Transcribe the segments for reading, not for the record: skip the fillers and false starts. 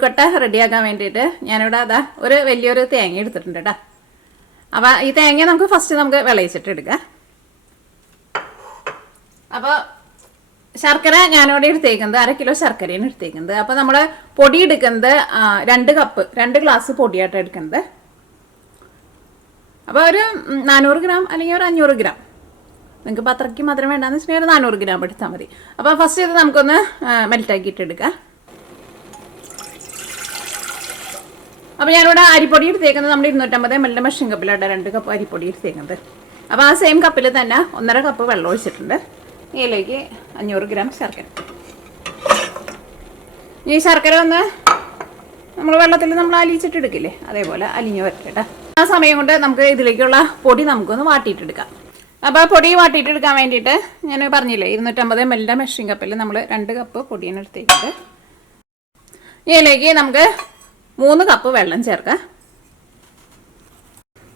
കൊട്ട റെഡിയാക്കാൻ വേണ്ടിയിട്ട് ഞാനിവിടെ അതാ ഒരു വലിയൊരു തേങ്ങ എടുത്തിട്ടുണ്ട് കേട്ടോ. അപ്പോൾ ഈ തേങ്ങ നമുക്ക് ഫസ്റ്റ് നമുക്ക് വിളയിച്ചിട്ട് എടുക്കാം. അപ്പോൾ ശർക്കര ഞാനിവിടെ എടുത്തേക്കുന്നത് 1/2 കിലോ ശർക്കരയാണ് എടുത്തേക്കുന്നത്. അപ്പോൾ നമ്മൾ പൊടി എടുക്കുന്നത് 2 ഗ്ലാസ് പൊടിയായിട്ട് എടുക്കുന്നത്. അപ്പോൾ ഒരു 400 ഗ്രാം അല്ലെങ്കിൽ ഒരു 500 ഗ്രാം, നിങ്ങൾക്ക് ഇപ്പോൾ അത്രയ്ക്ക് മധുരം വേണ്ടാന്ന് വെച്ചിട്ടുണ്ടെങ്കിൽ ഒരു 400 ഗ്രാം എടുത്താൽ മതി. അപ്പോൾ ഫസ്റ്റ് ഇത് നമുക്കൊന്ന് മെൽറ്റാക്കിയിട്ട് എടുക്കാം. അപ്പോൾ ഞാനിവിടെ അരിപ്പൊടി എടുത്തേക്കുന്നത് നമ്മൾ 250 ml മെഷീൻ കപ്പിലാണ് 2 കപ്പ് അരിപ്പൊടി എടുത്തേക്കുന്നത്. അപ്പോൾ ആ സെയിം കപ്പിൽ തന്നെ 1.5 കപ്പ് വെള്ളം ഒഴിച്ചിട്ടുണ്ട്. ഇതിലേക്ക് 500 ഗ്രാം ശർക്കര. ഈ ശർക്കര ഒന്ന് നമ്മൾ വെള്ളത്തിൽ നമ്മൾ അലിയിച്ചിട്ട് എടുക്കില്ലേ, അതേപോലെ അലിഞ്ഞ് വരട്ടെ കേട്ടോ. ആ സമയം കൊണ്ട് നമുക്ക് ഇതിലേക്കുള്ള പൊടി നമുക്കൊന്ന് വാട്ടിയിട്ടെടുക്കാം. അപ്പോൾ പൊടി വാട്ടിയിട്ടെടുക്കാൻ വേണ്ടിയിട്ട് ഞാൻ പറഞ്ഞില്ലേ 250 ml മെഷീൻ കപ്പിൽ നമ്മൾ 2 കപ്പ് പൊടിയാണ് എടുത്തേക്കുന്നത്. ഇതിലേക്ക് നമുക്ക് 3 കപ്പ് വെള്ളം ചേർക്കാം.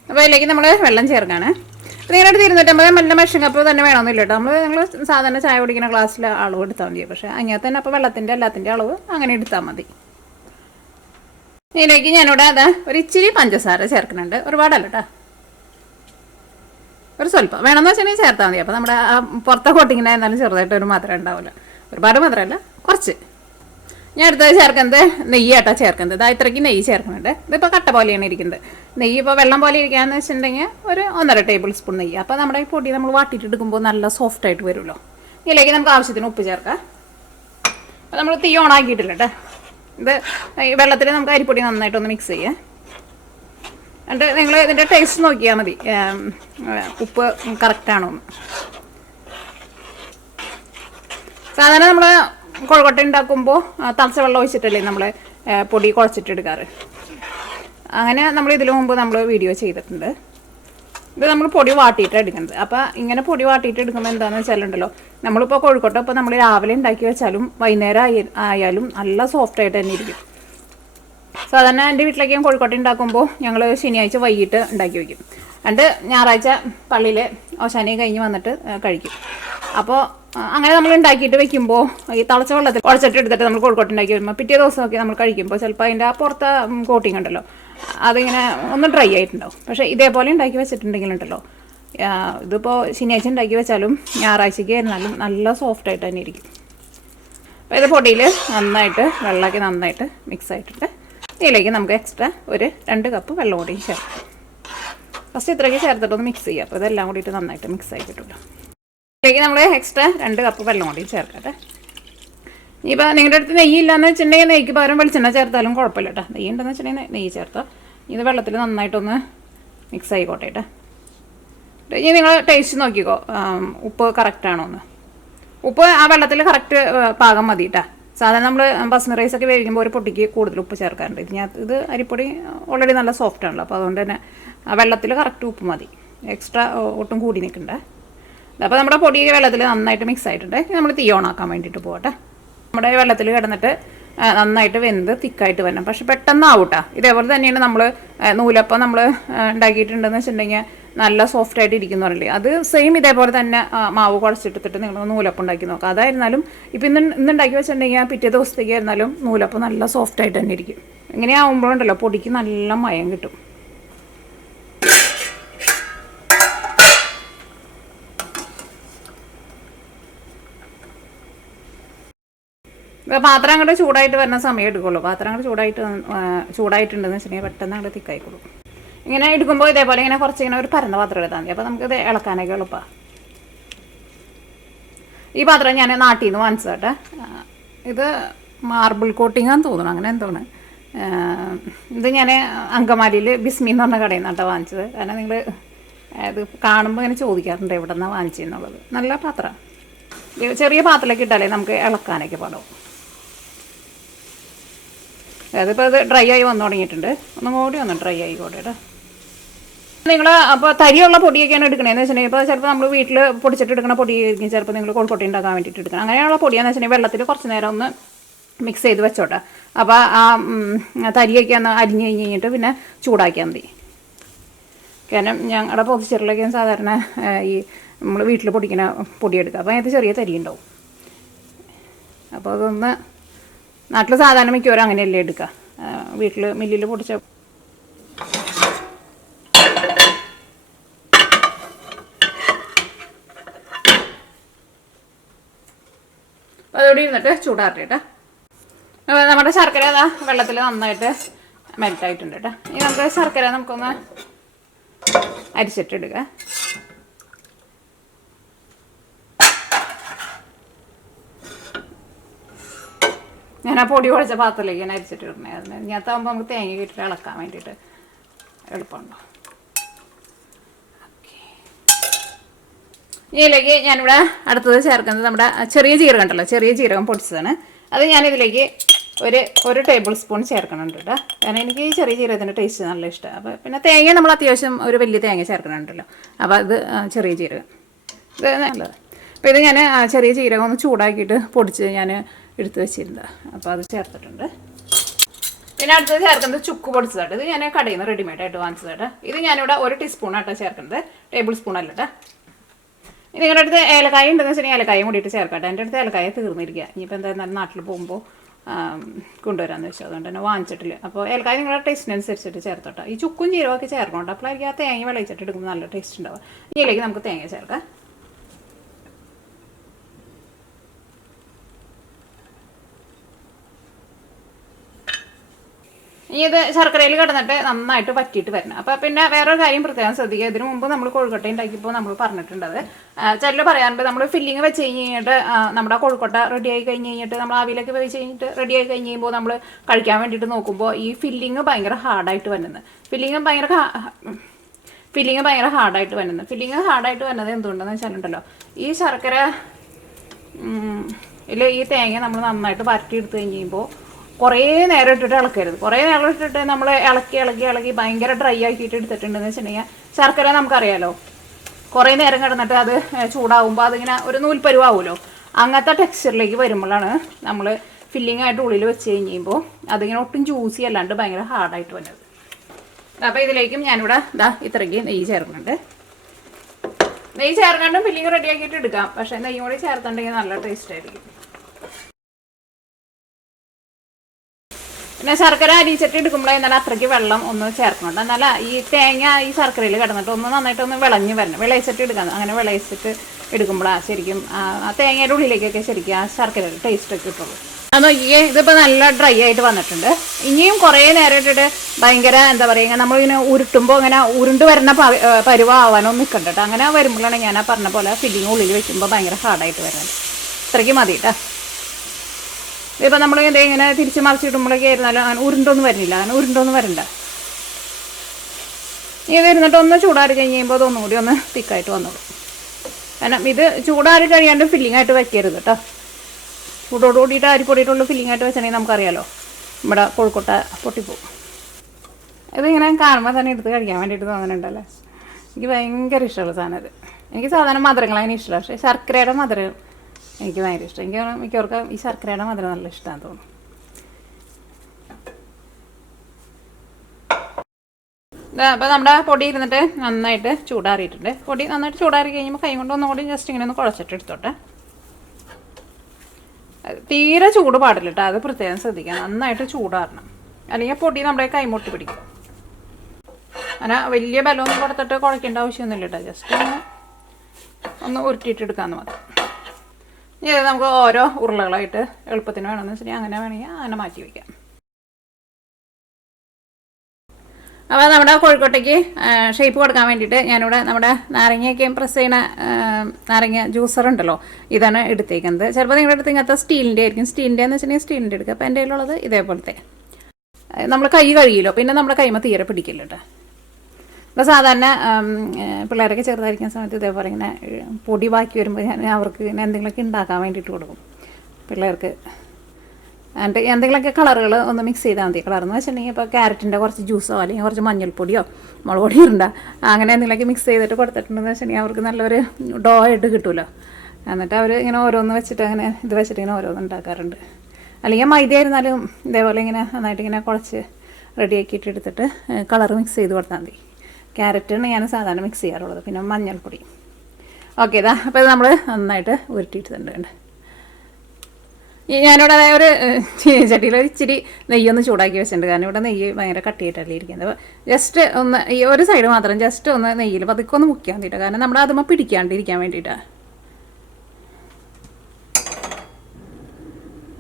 അപ്പോൾ ഇതിലേക്ക് നമ്മൾ വെള്ളം ചേർക്കാണ്. നിങ്ങളുടെ 250 ml മെഷീൻ കപ്പ് തന്നെ വേണമെന്നില്ല കേട്ടോ. നിങ്ങൾ സാധാരണ ചായ കുടിക്കുന്ന ഗ്ലാസ്സിൽ അളവ് എടുത്താൽ മതി. പക്ഷേ അങ്ങനെ തന്നെ അപ്പോൾ വെള്ളത്തിൻ്റെ എല്ലാത്തിൻ്റെ അളവ് അങ്ങനെ എടുത്താൽ മതി. ഇതിലേക്ക് ഞാനിവിടെ ഒരു ഇച്ചിരി പഞ്ചസാര ചേർക്കുന്നുണ്ട്. ഒരുപാടല്ല കേട്ടോ, ഒരു സ്വല്പം വേണമെന്ന് വെച്ചിട്ടുണ്ടെങ്കിൽ ചേർത്താൽ മതി. അപ്പോൾ നമ്മുടെ പുറത്തെ കോട്ടിങ്ങിനായിരുന്നാലും ചെറുതായിട്ട് ഒരു മധുരം ഉണ്ടാവില്ല. ഒരുപാട് മധുരമല്ല, കുറച്ച്. ഞാൻ അടുത്തത് ചേർക്കുന്നത് നെയ്യാട്ടോ ചേർക്കുന്നത്. ഇത്രയ്ക്ക് നെയ്യ് ചേർക്കുന്നുണ്ട്. ഇതിപ്പോൾ കട്ട പോലെയാണ് ഇരിക്കുന്നത്. നെയ്യ് ഇപ്പോൾ വെള്ളം പോലെ ഇരിക്കുകയെന്ന് വെച്ചിട്ടുണ്ടെങ്കിൽ ഒരു 1.5 ടേബിൾ സ്പൂൺ നെയ്യ്. അപ്പോൾ നമ്മുടെ ഈ പൊടി നമ്മൾ വാട്ടിയിട്ട് എടുക്കുമ്പോൾ നല്ല സോഫ്റ്റ് ആയിട്ട് വരുമല്ലോ. ഇതിലേക്ക് നമുക്ക് ആവശ്യത്തിന് ഉപ്പ് ചേർക്കാം. അപ്പോൾ നമ്മൾ തീ ഓണാക്കിയിട്ടില്ല കേട്ടോ. ഇത് ഈ വെള്ളത്തിൽ നമുക്ക് അരിപ്പൊടി നന്നായിട്ടൊന്ന് മിക്സ് ചെയ്യാം. എന്നിട്ട് നിങ്ങൾ ഇതിൻ്റെ ടേസ്റ്റ് നോക്കിയാൽ മതി ഉപ്പ് കറക്റ്റാണോ എന്ന്. സാധാരണ നമ്മൾ കൊഴുക്കട്ട ഉണ്ടാക്കുമ്പോൾ തളച്ച വെള്ളം ഒഴിച്ചിട്ടല്ലേ നമ്മൾ പൊടി കുഴച്ചിട്ടെടുക്കാറ്. അങ്ങനെ നമ്മൾ ഇതിനു മുമ്പ് നമ്മൾ വീഡിയോ ചെയ്തിട്ടുണ്ട്. ഇത് നമ്മൾ പൊടി വാട്ടിയിട്ട് എടുക്കുന്നത്. അപ്പോൾ ഇങ്ങനെ പൊടി വാട്ടിയിട്ട് എടുക്കുമ്പോൾ എന്താണെന്ന് വെച്ചാലുണ്ടല്ലോ, നമ്മളിപ്പോൾ കൊഴുക്കട്ട ഇപ്പോൾ നമ്മൾ രാവിലെ ഉണ്ടാക്കി വെച്ചാലും വൈകുന്നേരം ആയാലും നല്ല സോഫ്റ്റായിട്ട് തന്നെ ഇരിക്കും. സാധാരണ എൻ്റെ വീട്ടിലേക്ക് കോഴിക്കോട്ട ഉണ്ടാക്കുമ്പോൾ ഞങ്ങൾ ശനിയാഴ്ച വൈകിട്ട് ഉണ്ടാക്കി വയ്ക്കും. എന്നിട്ട് ഞായറാഴ്ച പള്ളിയിൽ ഓശാനി കഴിഞ്ഞ് വന്നിട്ട് കഴിക്കും. അപ്പോൾ അങ്ങനെ നമ്മൾ ഉണ്ടാക്കിയിട്ട് വെക്കുമ്പോൾ ഈ തിളച്ച വെള്ളത്തിൽ കുഴച്ചിട്ട് എടുത്തിട്ട് നമ്മൾ കോഴിക്കോട്ട ഉണ്ടാക്കി വരുമ്പോൾ പിറ്റേ ദിവസമൊക്കെ നമ്മൾ കഴിക്കുമ്പോൾ ചിലപ്പോൾ അതിൻ്റെ ആ പുറത്തെ കോട്ടിങ് ഉണ്ടല്ലോ അതിങ്ങനെ ഒന്ന് ഡ്രൈ ആയിട്ടുണ്ടാവും. പക്ഷേ ഇതേപോലെ ഉണ്ടാക്കി വെച്ചിട്ടുണ്ടെങ്കിലുണ്ടല്ലോ, ഇതിപ്പോൾ ശനിയാഴ്ച ഉണ്ടാക്കി വെച്ചാലും ഞായറാഴ്ചയ്ക്ക് ആയിരുന്നാലും നല്ല സോഫ്റ്റായിട്ട് തന്നെ ഇരിക്കും. അപ്പോൾ ഇത് പൊടിയിൽ നന്നായിട്ട് വെള്ളമൊക്കെ നന്നായിട്ട് മിക്സ് ആയിട്ടുണ്ട്. ഇതിലേക്ക് നമുക്ക് എക്സ്ട്രാ ഒരു 2 കപ്പ് വെള്ളം കൂടി ചേർക്കാം. ഫസ്റ്റ് ഇത്രയ്ക്ക് ചേർത്തിട്ടൊന്ന് മിക്സ് ചെയ്യുക. അപ്പോൾ ഇതെല്ലാം കൂടിയിട്ട് നന്നായിട്ട് മിക്സ് ആയി കിട്ടുമല്ലോ. ഇതിലേക്ക് നമ്മൾ എക്സ്ട്രാ 2 കപ്പ് വെള്ളം കൂടി ചേർക്കട്ടെ. ഇനിയിപ്പോൾ നിങ്ങളുടെ അടുത്ത് നെയ്യ് ഇല്ലയെന്ന് വെച്ചിട്ടുണ്ടെങ്കിൽ നെയ്ക്ക് പകരം വെളിച്ചെണ്ണ ചേർത്താലും കുഴപ്പമില്ല കേട്ടോ. നെയ്യ് ഉണ്ടെന്ന് വെച്ചിട്ടുണ്ടെങ്കിൽ നെയ്യ് ചേർത്തോ. ഇത് വെള്ളത്തിൽ നന്നായിട്ടൊന്ന് മിക്സ് ആയിക്കോട്ടെ കേട്ടോ. ഇനി നിങ്ങൾ ടേസ്റ്റ് നോക്കിക്കോ ഉപ്പ് കറക്റ്റാണോ എന്ന്. ഉപ്പ് ആ വെള്ളത്തിൽ കറക്റ്റ് പാകം മതി കേട്ടോ. സാധാരണ നമ്മൾ ബസ്മതി റൈസൊക്കെ വേവിക്കുമ്പോൾ ഒരു പൊടിക്ക് കൂടുതൽ ഉപ്പ് ചേർക്കാറുണ്ട്. ഇത് അരിപ്പൊടി ഓൾറെഡി നല്ല സോഫ്റ്റ് ആണല്ലോ. അപ്പോൾ അതുകൊണ്ട് തന്നെ ആ വെള്ളത്തിൽ കറക്റ്റ് ഉപ്പ് മതി, എക്സ്ട്രാ ഒട്ടും കൂടി നിൽക്കണ്ട. അപ്പോൾ നമ്മുടെ പൊടി വെള്ളത്തിൽ നന്നായിട്ട് മിക്സ് ആയിട്ടുണ്ട്. നമ്മൾ തീ ഓണാക്കാൻ വേണ്ടിയിട്ട് പോകട്ടെ. നമ്മുടെ വെള്ളത്തിൽ കിടന്നിട്ട് നന്നായിട്ട് വെന്ത് തിക്കായിട്ട് വരണം. പക്ഷെ പെട്ടെന്നാവൂട്ടാ. ഇതേപോലെ തന്നെയാണ് നമ്മൾ നൂലപ്പം നമ്മൾ ഉണ്ടാക്കിയിട്ടുണ്ടെന്ന് വെച്ചിട്ടുണ്ടെങ്കിൽ നല്ല സോഫ്റ്റായിട്ട് ഇരിക്കുന്നു പറയില്ലേ, അത് സെയിം ഇതേപോലെ തന്നെ മാവ് കുഴച്ചിട്ടിട്ട് നിങ്ങൾ നൂലപ്പം ഉണ്ടാക്കി നോക്കാം. അതായിരുന്നാലും ഇപ്പം ഇന്നുണ്ടാക്കി വെച്ചിട്ടുണ്ടെങ്കിൽ പിറ്റേ ദിവസത്തേക്ക് ആയിരുന്നാലും നൂലപ്പം നല്ല സോഫ്റ്റായിട്ട് തന്നെ ഇരിക്കും. ഇങ്ങനെ ആവുമ്പോഴുണ്ടല്ലോ പൊടിക്ക് നല്ല മയം കിട്ടും. പാത്രം അങ്ങോട്ട് ചൂടായിട്ട് വരുന്ന സമയം എടുക്കുള്ളൂ. പാത്രം അങ്ങോട്ട് ചൂടായിട്ടുണ്ടെന്ന് വെച്ചിട്ടുണ്ടെങ്കിൽ പെട്ടെന്ന് അങ്ങോട്ട് തിക്കായിക്കോളും. ഇങ്ങനെ എടുക്കുമ്പോൾ ഇതേപോലെ ഇങ്ങനെ കുറച്ച് ഇങ്ങനെ ഒരു പരന്ന പാത്രം എടുത്താൽ മതി. അപ്പോൾ നമുക്കിത് ഇളക്കാനൊക്കെ എളുപ്പമാണ്. ഈ പാത്രം ഞാൻ നാട്ടിൽ നിന്ന് വാങ്ങിച്ചതാട്ടെ. ഇത് മാർബിൾ കോട്ടിങ്ങാന്ന് തോന്നുന്നു, അങ്ങനെ എന്തോന്ന്. ഇത് ഞാൻ അങ്കമാലിയിൽ ബിസ്മി എന്ന് പറഞ്ഞ കടയിൽ നിന്നാട്ടോ വാങ്ങിച്ചത്. കാരണം നിങ്ങൾ ഇത് കാണുമ്പോൾ ഇങ്ങനെ ചോദിക്കാറുണ്ട് എവിടെ നിന്നാണ് വാങ്ങിച്ചതെന്നുള്ളത്. നല്ല പാത്രമാണ്. ചെറിയ പാത്രത്തിലേക്ക് ഇട്ടാലേ നമുക്ക് ഇളക്കാനൊക്കെ പാടും. അതിപ്പോൾ ഇത് ഡ്രൈ ആയി വന്നു തുടങ്ങിയിട്ടുണ്ട്. ഒന്നും കൂടി ഒന്ന് ഡ്രൈ ആയിക്കോട്ടെ കേട്ടോ. നിങ്ങൾ അപ്പോൾ തരിയുള്ള പൊടിയൊക്കെയാണ് എടുക്കണതെന്ന് വെച്ചിട്ടുണ്ടെങ്കിൽ ഇപ്പോൾ ചിലപ്പോൾ നമ്മൾ വീട്ടിൽ പൊടിച്ചിട്ട് എടുക്കുന്ന പൊടിയായിരിക്കും ചിലപ്പോൾ നിങ്ങൾ കോഴിക്കോട്ട ഉണ്ടാക്കാൻ വേണ്ടിയിട്ട് എടുക്കണം. അങ്ങനെയുള്ള പൊടിയാണെന്ന് വെച്ചിട്ടുണ്ടെങ്കിൽ വെള്ളത്തിൽ കുറച്ച് നേരം ഒന്ന് മിക്സ് ചെയ്ത് വെച്ചോട്ടെ. അപ്പോൾ ആ തരിയൊക്കെ ഒന്ന് അരിഞ്ഞ് കഴിഞ്ഞിട്ട് പിന്നെ ചൂടാക്കിയാൽ മതി. കാരണം ഞങ്ങളുടെ പൊതിച്ചെറിലൊക്കെ സാധാരണ ഈ നമ്മൾ വീട്ടിൽ പൊടിക്കുന്ന പൊടിയെടുക്കുക. അപ്പോൾ അതിനകത്ത് ചെറിയ തരി ഉണ്ടാവും. അപ്പോൾ അതൊന്ന് നാട്ടിൽ സാധാരണ മിക്കവരും അങ്ങനെയല്ലേ എടുക്കുക, വീട്ടിൽ മില്ലിൽ പൊടിച്ച. അപ്പോൾ അതോടെ ഇരുന്നിട്ട് ചൂടാറിയിട്ട് നമ്മുടെ ശർക്കര അതാ വെള്ളത്തിൽ നന്നായിട്ട് മെൽറ്റായിട്ടുണ്ട് കേട്ടോ. ഇനി നമുക്ക് ശർക്കര നമുക്കൊന്ന് അരിച്ചിട്ടെടുക്കുക. ഞാൻ ആ പൊടി കുഴച്ച പാത്രത്തിലേക്ക് ഞാൻ അരിച്ചിട്ട് ഇടണേ. അതിന് ഇങ്ങനത്താകുമ്പോൾ നമുക്ക് തേങ്ങ ഇട്ടിട്ട് ഇളക്കാൻ വേണ്ടിയിട്ട് എളുപ്പമുണ്ടോ. ഇതിലേക്ക് ഞാനിവിടെ അടുത്തത് ചേർക്കുന്നത് നമ്മുടെ ചെറിയ ജീരകം ഉണ്ടല്ലോ, ചെറിയ ജീരകം പൊടിച്ചതാണ്. അത് ഞാനിതിലേക്ക് ഒരു ടേബിൾ സ്പൂൺ ചേർക്കണുണ്ട് കേട്ടോ. കാരണം എനിക്ക് ഈ ചെറിയ ജീരകത്തിൻ്റെ ടേസ്റ്റ് നല്ല ഇഷ്ടമാണ്. അപ്പോൾ പിന്നെ തേങ്ങ നമ്മൾ അത്യാവശ്യം ഒരു വലിയ തേങ്ങ ചേർക്കണുണ്ടല്ലോ, അപ്പോൾ അത് ചെറിയ ജീരകം ഇത് നല്ലത്. അപ്പോൾ ഇത് ഞാൻ ചെറിയ ജീരകം ഒന്ന് ചൂടാക്കിയിട്ട് പൊടിച്ച് ഞാൻ എടുത്ത് വെച്ചിരുന്നത്, അപ്പോൾ അത് ചേർത്തിട്ടുണ്ട്. പിന്നെ അടുത്തത് ചേർക്കുന്നത് ചുക്ക് പൊടിച്ചതായിട്ട്. ഇത് ഞാൻ കടയിൽ നിന്ന് റെഡിമെയ്ഡായിട്ട് വാങ്ങിച്ചതായിട്ട്. ഇത് ഞാനിവിടെ 1 ടീസ്പൂണാട്ടോ ചേർക്കുന്നത്, ടേബിൾ സ്പൂൺ അല്ല കേട്ടോ. ഇനി നിങ്ങളുടെ അടുത്ത് ഏലക്കായ ഉണ്ടെന്ന് വെച്ചിട്ടുണ്ടെങ്കിൽ ഏലക്കായ കൂടിയിട്ട് ചേർക്കട്ടെ. എൻ്റെ അടുത്ത് ഏലക്കായ തീർന്നിരിക്കുക. ഇനിയിപ്പോൾ എന്തായാലും നാട്ടിൽ പോകുമ്പോൾ കൊണ്ടുവരാമെന്ന് വെച്ചാൽ അതുകൊണ്ട് തന്നെ വാങ്ങിച്ചിട്ടില്ല. അപ്പോൾ ഏലക്കായ നിങ്ങളുടെ ടേസ്റ്റിനനുസരിച്ചിട്ട് ചേർത്തോട്ടോ. ഈ ചുക്കും ജീരകമൊക്കെ ചേർക്കണോട്ടോ, അപ്പോഴായിരിക്കും ആ തേങ്ങ വിളയിച്ചിട്ട് എടുക്കുമ്പോൾ നല്ല ടേസ്റ്റ് ഉണ്ടാവുക. ഇതിലേക്ക് നമുക്ക് തേങ്ങ ചേർക്കാം. ഇനി ഇത് ശർക്കരയിൽ കിടന്നിട്ട് നന്നായിട്ട് പറ്റിയിട്ട് വരണം. അപ്പോൾ പിന്നെ വേറൊരു കാര്യം പ്രത്യേകം ശ്രദ്ധിക്കുക. ഇതിനു മുമ്പ് നമ്മൾ കൊഴുക്കട്ട ഉണ്ടാക്കിയപ്പോൾ നമ്മൾ പറഞ്ഞിട്ടുണ്ടത്, ചില പറയാറുണ്ട് നമ്മൾ ഫില്ലിങ് വെച്ച് കഴിഞ്ഞിട്ട് നമ്മുടെ കൊഴുക്കട്ട റെഡിയായി കഴിഞ്ഞ് കഴിഞ്ഞിട്ട് നമ്മൾ ആവിയിലൊക്കെ വെച്ച് കഴിഞ്ഞിട്ട് റെഡിയായി കഴിഞ്ഞ് കഴിയുമ്പോൾ നമ്മൾ കഴിക്കാൻ വേണ്ടിയിട്ട് നോക്കുമ്പോൾ ഈ ഫില്ലിങ് ഭയങ്കര ഹാർഡായിട്ട് വരുന്നത്. ഫില്ലിങ് ഹാർഡായിട്ട് വരുന്നത്. ഫില്ലിങ് ഹാർഡായിട്ട് വരുന്നത് എന്തുകൊണ്ടെന്ന് വെച്ചാലുണ്ടല്ലോ, ഈ ശർക്കര ഈ തേങ്ങ നമ്മൾ നന്നായിട്ട് വരട്ടിയെടുത്ത് കഴിഞ്ഞ് കഴിയുമ്പോൾ കുറേ നേരം ഇട്ടിട്ട് ഇളക്കരുത്. കുറേ നേരം ഇട്ടിട്ട് നമ്മൾ ഇളക്കി ഭയങ്കര ഡ്രൈ ആക്കിയിട്ട് എടുത്തിട്ടുണ്ടെന്ന് വെച്ചിട്ടുണ്ടെങ്കിൽ ശർക്കര നമുക്കറിയാലോ കുറേ നേരം കിടന്നിട്ട് അത് ചൂടാകുമ്പോൾ അതിങ്ങനെ ഒരു നൂൽപ്പരുവാകുമല്ലോ. അങ്ങനത്തെ ടെക്സ്ചറിലേക്ക് വരുമ്പോഴാണ് നമ്മൾ ഫില്ലിംഗ് ആയിട്ട് ഉള്ളിൽ വെച്ച് കഴിയുമ്പോൾ അതിങ്ങനെ ഒട്ടും ജ്യൂസി അല്ലാണ്ട് ഭയങ്കര ഹാർഡായിട്ട് വരുന്നത്. അപ്പോൾ ഇതിലേക്കും ഞാനിവിടെ ഇത്രയ്ക്ക് നെയ്യ് ചേർക്കുന്നുണ്ട്. നെയ്യ് ചേർക്കാണ്ടും ഫില്ലിംഗ് റെഡിയാക്കിയിട്ട് എടുക്കാം, പക്ഷേ നെയ്യും കൂടി ചേർത്തിട്ടുണ്ടെങ്കിൽ നല്ല ടേസ്റ്റ് ആയിരിക്കും. പിന്നെ ശർക്കര അരിച്ചിട്ട് എടുക്കുമ്പോൾ എന്നാലും അത്രയ്ക്ക് വെള്ളം ഒന്ന് ചേർക്കുന്നുണ്ട്. എന്നാൽ ഈ തേങ്ങ ഈ ശർക്കരയിൽ കിടന്നിട്ട് ഒന്ന് നന്നായിട്ടൊന്ന് വിളഞ്ഞ് വരണം. വിളയിച്ചിട്ട് എടുക്കാം. അങ്ങനെ വിളയിച്ചിട്ട് എടുക്കുമ്പോഴാണ് ശരിക്കും ആ തേങ്ങയുടെ ഉള്ളിലേക്കൊക്കെ ശരിക്കും ആ ശർക്കരയുടെ ടേസ്റ്റൊക്കെ കിട്ടുള്ളൂ. അത് നോക്കിയേ, ഇതിപ്പോൾ നല്ല ഡ്രൈ ആയിട്ട് വന്നിട്ടുണ്ട്. ഇനിയും കുറേ നേരം ഇട്ടിട്ട് ഭയങ്കര എന്താ പറയുക, നമ്മളിങ്ങനെ ഉരുട്ടുമ്പോൾ ഇങ്ങനെ ഉരുണ്ട് വരുന്ന പരുവാവാനൊന്നും നിൽക്കണ്ട കേട്ടോ. അങ്ങനെ വരുമ്പോഴാണ് ഞാൻ ആ പറഞ്ഞ പോലെ ഫില്ലിങ് ഉള്ളിൽ വെക്കുമ്പോൾ ഭയങ്കര ഹാർഡായിട്ട് വരുന്നത്. ഇത്രയ്ക്ക് മതി കേട്ടോ. ഇതിപ്പോൾ നമ്മൾ ഇങ്ങനെ തിരിച്ച് മറിച്ചിടുമ്പോഴൊക്കെ ആയിരുന്നാലും അങ്ങനെ ഉരുണ്ടൊന്നും വരുന്നില്ല. അങ്ങനെ ഉരുണ്ടൊന്നും വരണ്ട. ഇത് ഇരുന്നിട്ട് ഒന്ന് ചൂടാറി കഴിയുമ്പോൾ അതൊന്നും കൂടി ഒന്ന് തിക്കായിട്ട് വന്നോളൂ. കാരണം ഇത് ചൂടാറി കഴിയാണ്ട് ഫില്ലിംഗ് ആയിട്ട് വെക്കരുത് കേട്ടോ. ചൂടോട് കൂടിയിട്ട് അരിപ്പൊടിയിട്ടുള്ള ഫില്ലിംഗ് ആയിട്ട് വെച്ചിട്ടുണ്ടെങ്കിൽ നമുക്കറിയാലോ നമ്മുടെ കൊഴുക്കട്ട പൊട്ടിപ്പോവും. ഇതിങ്ങനെ കാണുമ്പോൾ തന്നെ എടുത്ത് കഴിക്കാൻ വേണ്ടിയിട്ട് തോന്നുന്നുണ്ടല്ലേ. എനിക്ക് ഭയങ്കര ഇഷ്ടമുള്ള സാധനം ഇത്. എനിക്ക് സാധാരണ മധുരങ്ങളതിന് ഇഷ്ടമാണ്, പക്ഷേ ശർക്കരയുടെ മധുരം എനിക്ക് ഭയങ്കര ഇഷ്ടം. എനിക്ക് മിക്കവർക്കും ഈ ശർക്കരയുടെ മധുരം നല്ല ഇഷ്ടമാണെന്ന് തോന്നുന്നു. അപ്പോൾ നമ്മുടെ പൊടി ഇരുന്നിട്ട് നന്നായിട്ട് ചൂടാറിയിട്ടുണ്ട്. പൊടി നന്നായിട്ട് ചൂടാറി കഴിയുമ്പോൾ കൈ കൊണ്ട് ഒന്നുകൂടി ജസ്റ്റ് ഇങ്ങനെ ഒന്ന് കുഴച്ചിട്ട് എടുത്തോട്ടെ. തീരെ ചൂട് പാടില്ല കേട്ടോ, അത് പ്രത്യേകം ശ്രദ്ധിക്കാം. നന്നായിട്ട് ചൂടാറണം, അല്ലെങ്കിൽ പൊടി നമ്മുടെ കൈമുട്ടി പിടിക്കും. അങ്ങനെ വലിയ ബലമൊന്നും കൊടുത്തിട്ട് കുഴക്കേണ്ട ആവശ്യമൊന്നുമില്ല കേട്ടോ. ജസ്റ്റ് ഒന്ന് ഉരുട്ടിയിട്ട് എടുക്കാമെന്ന് മാത്രം. ഇത് നമുക്ക് ഓരോ ഉരുളകളായിട്ട് എളുപ്പത്തിന് വേണമെന്ന് വെച്ചിട്ടുണ്ടെങ്കിൽ അങ്ങനെ വേണമെങ്കിൽ അങ്ങനെ മാറ്റി വയ്ക്കാം. അപ്പോൾ നമ്മുടെ കോഴിക്കോട്ടേക്ക് ഷേപ്പ് കൊടുക്കാൻ വേണ്ടിയിട്ട് ഞാനിവിടെ നമ്മുടെ നാരങ്ങയൊക്കെ പ്രസ് ചെയ്യുന്ന നാരങ്ങ ജ്യൂസർ ഉണ്ടല്ലോ, ഇതാണ് എടുത്തേക്കുന്നത്. ചിലപ്പോൾ നിങ്ങളുടെ അടുത്ത് ഇങ്ങനത്തെ സ്റ്റീലിൻ്റെ ആയിരിക്കും. സ്റ്റീലിൻ്റെ എന്ന് വെച്ചിട്ടുണ്ടെങ്കിൽ സ്റ്റീലിൻ്റെ എടുക്കുക. അപ്പോൾ എൻ്റെ കയ്യിലുള്ളത് ഇതേപോലത്തെ. നമ്മൾ കൈ കഴിയില്ലോ, പിന്നെ നമ്മുടെ കൈമ തീരെ പിടിക്കില്ല കേട്ടോ. അപ്പോൾ സാധാരണ പിള്ളേരൊക്കെ ചെറുതായിരിക്കുന്ന സമയത്ത് ഇതേപോലെ ഇങ്ങനെ പൊടി ബാക്കി വരുമ്പോൾ ഞാൻ അവർക്ക് ഇങ്ങനെ എന്തെങ്കിലുമൊക്കെ ഉണ്ടാക്കാൻ വേണ്ടിയിട്ട് കൊടുക്കും പിള്ളേർക്ക്. എന്നിട്ട് എന്തെങ്കിലുമൊക്കെ കളറുകൾ ഒന്ന് മിക്സ് ചെയ്താൽ മതി. കളർ എന്ന് വെച്ചിട്ടുണ്ടെങ്കിൽ ഇപ്പോൾ ക്യാരറ്റിൻ്റെ കുറച്ച് ജ്യൂസോ അല്ലെങ്കിൽ കുറച്ച് മഞ്ഞൾപ്പൊടിയോ മുളക് പൊടിയോ ഉണ്ടാ അങ്ങനെ എന്തെങ്കിലുമൊക്കെ മിക്സ് ചെയ്തിട്ട് കൊടുത്തിട്ടുണ്ടെന്ന് വെച്ചിട്ടുണ്ടെങ്കിൽ അവർക്ക് നല്ലൊരു ഡോ ആയിട്ട് കിട്ടുമല്ലോ. എന്നിട്ട് അവർ ഇങ്ങനെ ഓരോന്ന് വെച്ചിട്ട് അങ്ങനെ ഇത് വെച്ചിട്ട് ഇങ്ങനെ ഓരോന്ന് ഉണ്ടാക്കാറുണ്ട്. അല്ലെങ്കിൽ മൈദ ആയിരുന്നാലും ഇതേപോലെ ഇങ്ങനെ നന്നായിട്ട് ഇങ്ങനെ കുഴച്ച് റെഡിയാക്കിയിട്ട് എടുത്തിട്ട് കളർ മിക്സ് ചെയ്ത് കൊടുത്താൽ മതി. ക്യാരറ്റാണ് ഞാൻ സാധാരണ മിക്സ് ചെയ്യാറുള്ളത്, പിന്നെ മഞ്ഞൾപ്പൊടി. ഓക്കെ, അപ്പോൾ ഇത് നമ്മൾ നന്നായിട്ട് ഉരുട്ടിയിട്ടുണ്ട്. ഞാനിവിടെ ഒരു ചട്ടിയിൽ ഇച്ചിരി നെയ്യൊന്ന് ചൂടാക്കി വെച്ചിട്ടുണ്ട്. കാരണം ഇവിടെ നെയ്യ് ഭയങ്കര കട്ടിയായിട്ടല്ലേ ഇരിക്കുന്നത്. അപ്പോൾ ജസ്റ്റ് ഒന്ന് ഈ ഒരു സൈഡ് മാത്രം ജസ്റ്റ് ഒന്ന് നെയ്യിൽ പതുക്കെ ഒന്ന് മുക്കിയാൽ മതിയിട്ട്. കാരണം നമ്മുടെ അതുമ്മ പിടിക്കാണ്ടിരിക്കാൻ വേണ്ടിയിട്ടാണ്.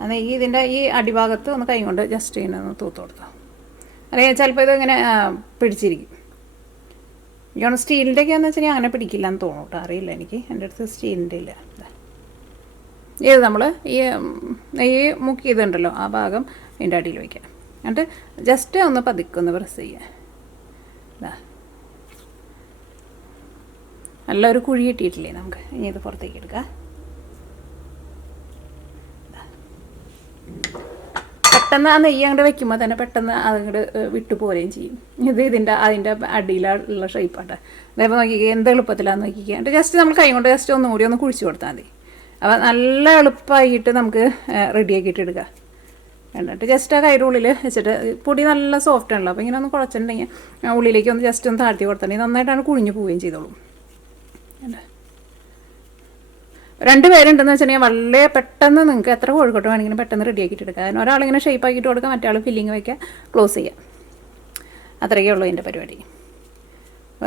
ആ നെയ്യ് ഇതിൻ്റെ ഈ അടിഭാഗത്ത് ഒന്ന് കൈ കൊണ്ട് ജസ്റ്റ് ഇങ്ങനെ ഒന്ന് തൂത്ത് കൊടുത്താൽ, അല്ലെങ്കിൽ ചിലപ്പോൾ ഇത് ഇങ്ങനെ പിടിച്ചിരിക്കും. എനിക്കാണ് സ്റ്റീലിൻ്റെ ഒക്കെ എന്ന് വെച്ചാൽ അങ്ങനെ പിടിക്കില്ല എന്ന് തോന്നും കേട്ടോ. അറിയില്ല, എനിക്ക് എൻ്റെ അടുത്ത് സ്റ്റീലിൻ്റെ ഇല്ല. ഇത് നമ്മൾ ഈ നെയ്യ് മുക്കിയതുണ്ടല്ലോ ആ ഭാഗം ഇതിൻ്റെ അടിയിൽ വയ്ക്കാം. എന്നിട്ട് ജസ്റ്റ് ഒന്ന് പതുക്കൊന്ന് പ്രസ് ചെയ്യുക. ഇതാ നല്ലൊരു കുഴി കിട്ടിയിട്ടില്ലേ നമുക്ക്. ഇനി ഇത് പുറത്തേക്ക് എടുക്കാം. പെട്ടെന്ന് ആ നെയ്യ് അങ്ങോട്ട് വെക്കുമ്പോൾ തന്നെ പെട്ടെന്ന് അതങ്ങോട്ട് വിട്ടു പോരുകയും ചെയ്യും. അതിൻ്റെ അടിയിലുള്ള ഷേപ്പാട്ടെ. അതേപോലെ നോക്കിക്കുക എന്ത് എളുപ്പത്തിലാണെന്ന് നോക്കിക്കുക. എന്നിട്ട് ജസ്റ്റ് നമ്മൾ കൈ കൊണ്ട് ജസ്റ്റ് ഒന്നും കൂടി ഒന്ന് കുഴിച്ച് കൊടുത്താൽ മതി. അപ്പോൾ നല്ല എളുപ്പമായിട്ട് നമുക്ക് റെഡിയാക്കിയിട്ട് എടുക്കാം. എന്നിട്ട് ജസ്റ്റ് ആ കൈയുടെ ഉള്ളിൽ വെച്ചിട്ട് പൊടി നല്ല സോഫ്റ്റ് ആണല്ലോ. അപ്പോൾ ഇങ്ങനെ ഒന്ന് കുഴച്ചിട്ടുണ്ടെങ്കിൽ ഉള്ളിലേക്ക് ഒന്ന് ജസ്റ്റ് ഒന്ന് താഴ്ത്തി കൊടുത്തിട്ടുണ്ടെങ്കിൽ നന്നായിട്ടാണ് കുഴിഞ്ഞ് പോവുകയും ചെയ്തോളും. രണ്ട് പേരുണ്ടെന്ന് വെച്ചിട്ടുണ്ടെങ്കിൽ വളരെ പെട്ടെന്ന് നിങ്ങൾക്ക് എത്ര കോഴിക്കോട്ട് വേണമെങ്കിലും പെട്ടെന്ന് റെഡിയാക്കിയിട്ട് എടുക്കാം. കാരണം ഒരാളിങ്ങനെ ഷേപ്പ് ആക്കിയിട്ട് കൊടുക്കുക, മറ്റേ ആൾ ഫില്ലിങ് വയ്ക്കുക, ക്ലോസ് ചെയ്യുക. അത്രയൊക്കെ ഉള്ളൂ ഇതിൻ്റെ പരിപാടി.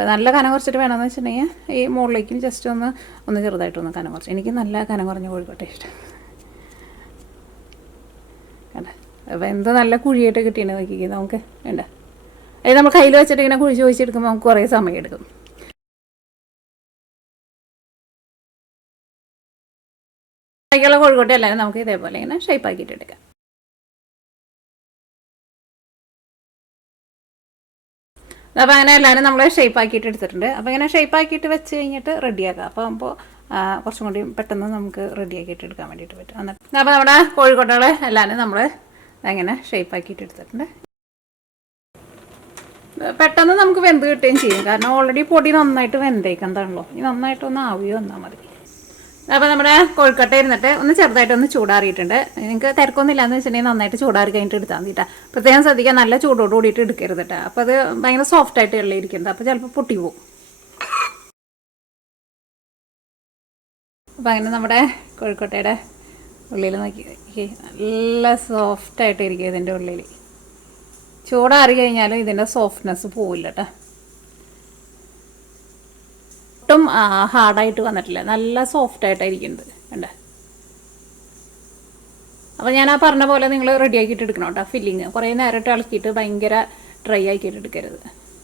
നല്ല കനം കുറച്ചിട്ട് വേണമെന്ന് വെച്ചിട്ടുണ്ടെങ്കിൽ ഈ മുകളിലേക്കും ജസ്റ്റ് ഒന്ന് ചെറുതായിട്ടൊന്ന് കനം കുറച്ച്. എനിക്ക് നല്ല കനം കുറഞ്ഞ കോഴിക്കോട്ടെ ഇഷ്ടം. കണ്ട അപ്പോൾ എന്ത് നല്ല കുഴിയായിട്ട് കിട്ടിയെന്ന് നോക്കിക്കുക. നമുക്ക് വേണ്ട അത് നമ്മൾ കയ്യിൽ വെച്ചിട്ട് ഇങ്ങനെ കുഴിച്ച് ചോദിച്ചെടുക്കുമ്പോൾ നമുക്ക് കുറേ സമയം എടുക്കും. ബാക്കിയുള്ള കോഴിക്കോട്ടെ എല്ലാവരും നമുക്ക് ഇതേപോലെ ഇങ്ങനെ ഷേപ്പ് ആക്കിയിട്ട് എടുക്കാം. അപ്പോൾ അങ്ങനെ എല്ലാവരും നമ്മൾ ഷേപ്പ് ആക്കിയിട്ട് എടുത്തിട്ടുണ്ട്. അപ്പോൾ ഇങ്ങനെ ഷേപ്പ് ആക്കിയിട്ട് വെച്ച് കഴിഞ്ഞിട്ട് റെഡിയാക്കാം. അപ്പോൾ കുറച്ചും കൂടി പെട്ടെന്ന് നമുക്ക് റെഡിയാക്കിയിട്ട് എടുക്കാൻ വേണ്ടിയിട്ട് പറ്റും. എന്നിട്ട് അപ്പോൾ നമ്മുടെ കോഴിക്കോട്ടുകൾ എല്ലാവരും നമ്മൾ അങ്ങനെ ഷേപ്പ് ആക്കിയിട്ട് എടുത്തിട്ടുണ്ട്. പെട്ടെന്ന് നമുക്ക് വെന്ത് കിട്ടുകയും ചെയ്യും. കാരണം ഓൾറെഡി പൊടി നന്നായിട്ട് വെന്തേക്കുന്നതാണല്ലോ. ഇനി നന്നായിട്ടൊന്ന് ആവി വന്നാൽ മതി. അപ്പോൾ നമ്മുടെ കോഴിക്കോട്ട ഇരുന്നിട്ട് ഒന്ന് ചെറുതായിട്ടൊന്ന് ചൂടാറിയിട്ടുണ്ട്. നിങ്ങൾക്ക് തിരക്കൊന്നുമില്ല എന്ന് വെച്ചിട്ടുണ്ടെങ്കിൽ നന്നായിട്ട് ചൂടാറി കഴിഞ്ഞിട്ട് എടുത്താൽ മതിട്ടാ. പ്രത്യേകം ശ്രദ്ധിക്കുക, നല്ല ചൂടോട് കൂടിയിട്ട് എടുക്കരുത് കേട്ടോ. അപ്പോൾ അത് ഭയങ്കര സോഫ്റ്റായിട്ടല്ലേ ഇരിക്കുന്നത്. അപ്പോൾ ചിലപ്പോൾ പൊട്ടി പോകും. അപ്പോൾ അങ്ങനെ നമ്മുടെ കോഴിക്കോട്ടയുടെ ഉള്ളിൽ നോക്കി നല്ല സോഫ്റ്റായിട്ട് ഇരിക്കും. ഇതിൻ്റെ ഉള്ളിൽ ചൂടാറി കഴിഞ്ഞാലും ഇതിൻ്റെ സോഫ്റ്റ്നെസ് പോവില്ല കേട്ടോ. ഒട്ടും ഹാർഡായിട്ട് വന്നിട്ടില്ല, നല്ല സോഫ്റ്റായിട്ടായിരിക്കുന്നത് കണ്ടേ. അപ്പോൾ ഞാൻ ആ പറഞ്ഞ പോലെ നിങ്ങൾ റെഡിയാക്കിയിട്ട് എടുക്കണം കേട്ടോ. ഫില്ലിങ് കുറേ നേരിട്ട് ഇളക്കിയിട്ട് ഭയങ്കര ഡ്രൈ ആക്കിയിട്ട് എടുക്കരുത്.